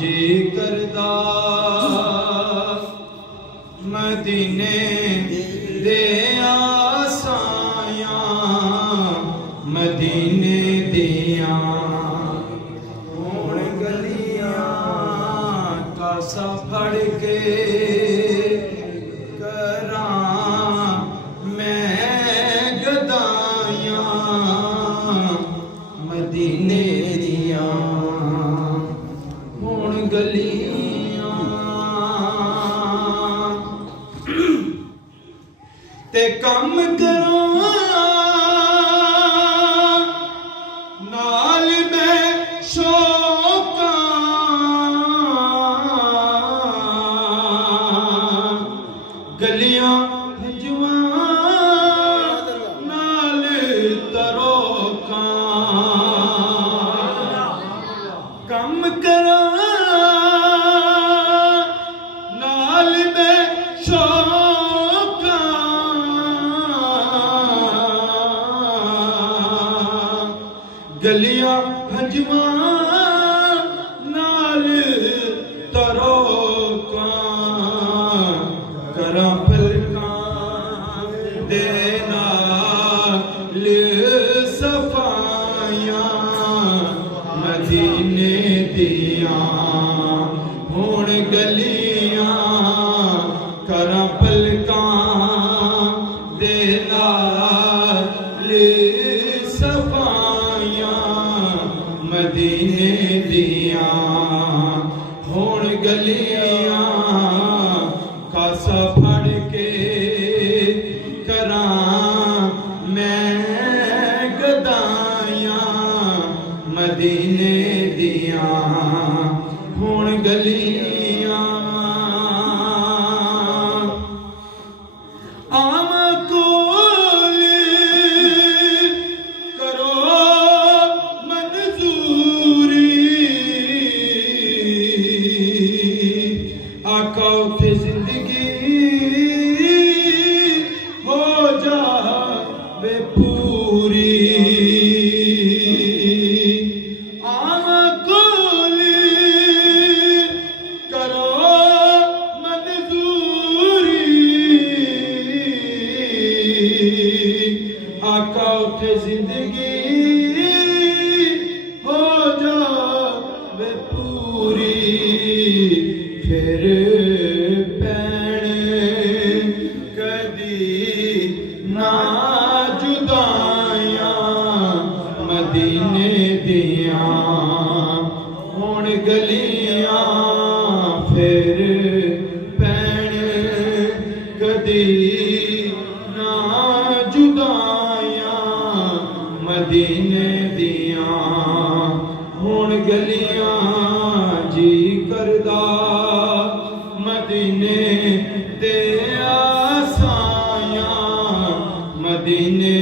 जी करदा मदीने दे आसायां मदीने दियां हुण गलियां कासा फड़ के करां मैं गदायां मदीने दियां हुण गलियां ते कम करो नाल मैं शौकां गलियां हंजुआं नाल तरोकां कम करो नाल मैं शौकां गलियां हंजुआं नाल तरोकां करां पलकां दे नाल सफायां मदीने दियां हुण गलियां करां पलकां दे नाल सफायां मदीने दियां हुण गलियां कासा फड़ के करां मैं गदायां मदीने दियां हुण गलियां आम कोल करो मंजूरी आका उठे जिंदगी हो जावे पूरी आम कोल करो मंजूरी आका उठे जिंदगी हो जावे पूरी फिर पैण कदी ना जुदायां मदीने दियां हुण गलियां फिर पैण कदी ना जुदायां मदीने दियां हुण गलियां जी करदा मदीने दे आसायां मदीने